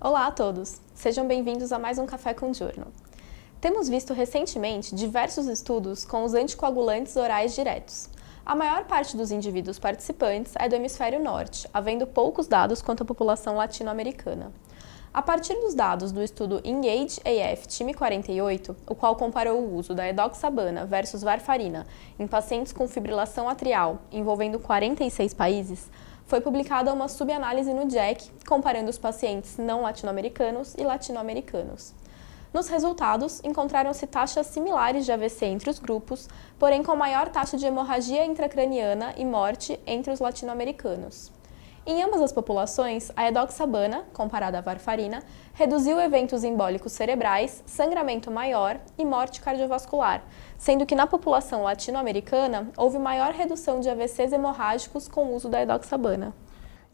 Olá a todos! Sejam bem-vindos a mais um Café com Journal. Temos visto recentemente diversos estudos com os anticoagulantes orais diretos. A maior parte dos indivíduos participantes é do hemisfério norte, havendo poucos dados quanto à população latino-americana. A partir dos dados do estudo ENGAGE-AF Time 48, o qual comparou o uso da edoxabana versus varfarina em pacientes com fibrilação atrial, envolvendo 46 países, foi publicada uma subanálise no JACC, comparando os pacientes não latino-americanos e latino-americanos. Nos resultados, encontraram-se taxas similares de AVC entre os grupos, porém com maior taxa de hemorragia intracraniana e morte entre os latino-americanos. Em ambas as populações, a edoxabana, comparada à varfarina, reduziu eventos embólicos cerebrais, sangramento maior e morte cardiovascular, sendo que na população latino-americana houve maior redução de AVCs hemorrágicos com o uso da edoxabana.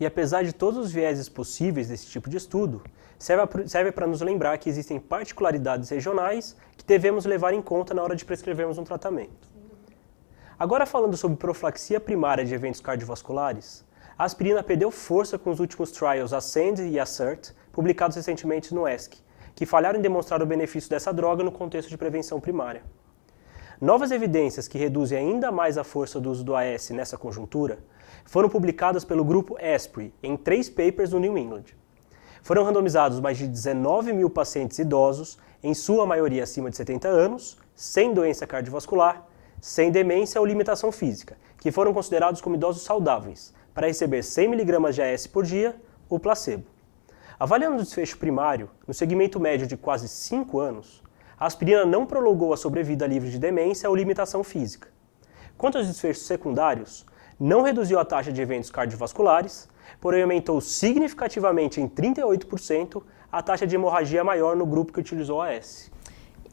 E apesar de todos os vieses possíveis desse tipo de estudo, serve para nos lembrar que existem particularidades regionais que devemos levar em conta na hora de prescrevermos um tratamento. Agora falando sobre profilaxia primária de eventos cardiovasculares, a aspirina perdeu força com os últimos trials ASCEND e ASSERT, publicados recentemente no ESC, que falharam em demonstrar o benefício dessa droga no contexto de prevenção primária. Novas evidências que reduzem ainda mais a força do uso do AS nessa conjuntura foram publicadas pelo grupo ESPRI em 3 papers no New England. Foram randomizados mais de 19 mil pacientes idosos, em sua maioria acima de 70 anos, sem doença cardiovascular, sem demência ou limitação física, que foram considerados como idosos saudáveis, para receber 100 mg de AS por dia, o placebo. Avaliando o desfecho primário, no segmento médio de quase 5 anos, a aspirina não prolongou a sobrevida livre de demência ou limitação física. Quanto aos desfechos secundários, não reduziu a taxa de eventos cardiovasculares, porém aumentou significativamente em 38% a taxa de hemorragia maior no grupo que utilizou a AS.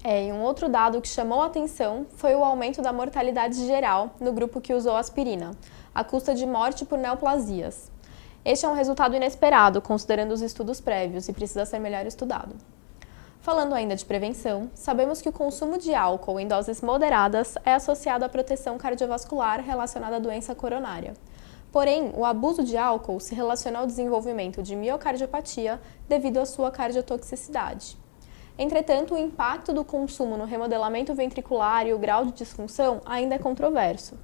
E um outro dado que chamou a atenção foi o aumento da mortalidade geral no grupo que usou aspirina, à custa de morte por neoplasias. Este é um resultado inesperado, considerando os estudos prévios, e precisa ser melhor estudado. Falando ainda de prevenção, sabemos que o consumo de álcool em doses moderadas é associado à proteção cardiovascular relacionada à doença coronária. Porém, o abuso de álcool se relaciona ao desenvolvimento de miocardiopatia devido à sua cardiotoxicidade. Entretanto, o impacto do consumo no remodelamento ventricular e o grau de disfunção ainda é controverso.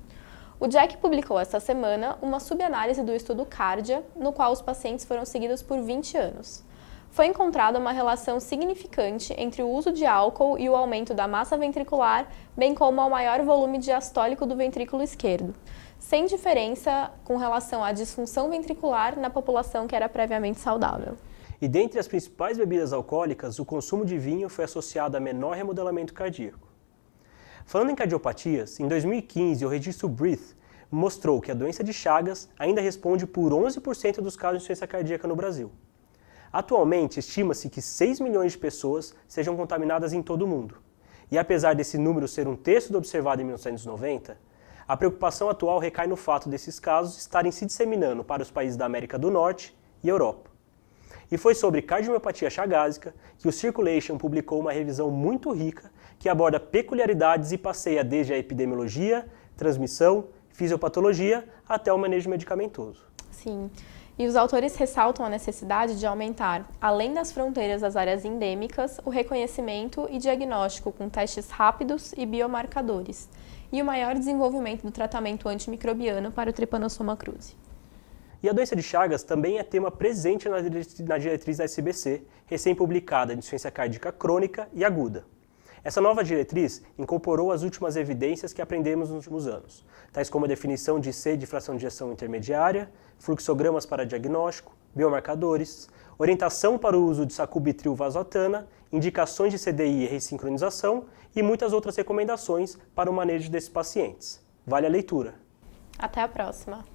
O JACC publicou esta semana uma subanálise do estudo CARDIA, no qual os pacientes foram seguidos por 20 anos. Foi encontrada uma relação significante entre o uso de álcool e o aumento da massa ventricular, bem como ao maior volume diastólico do ventrículo esquerdo, sem diferença com relação à disfunção ventricular na população que era previamente saudável. E dentre as principais bebidas alcoólicas, o consumo de vinho foi associado a menor remodelamento cardíaco. Falando em cardiopatias, em 2015 o registro Breathe mostrou que a doença de Chagas ainda responde por 11% dos casos de insuficiência cardíaca no Brasil. Atualmente, estima-se que 6 milhões de pessoas sejam contaminadas em todo o mundo. E apesar desse número ser um terço do observado em 1990, a preocupação atual recai no fato desses casos estarem se disseminando para os países da América do Norte e Europa. E foi sobre cardiomiopatia chagásica que o Circulation publicou uma revisão muito rica que aborda peculiaridades e passeia desde a epidemiologia, transmissão, fisiopatologia até o manejo medicamentoso. Sim, e os autores ressaltam a necessidade de aumentar, além das fronteiras das áreas endêmicas, o reconhecimento e diagnóstico com testes rápidos e biomarcadores, e o maior desenvolvimento do tratamento antimicrobiano para o Trypanosoma cruzi. E a doença de Chagas também é tema presente na diretriz da SBC, recém-publicada de insuficiência cardíaca crônica e aguda. Essa nova diretriz incorporou as últimas evidências que aprendemos nos últimos anos, tais como a definição de C de fração de ejeção intermediária, fluxogramas para diagnóstico, biomarcadores, orientação para o uso de sacubitril vasotana, indicações de CDI e ressincronização e muitas outras recomendações para o manejo desses pacientes. Vale a leitura! Até a próxima!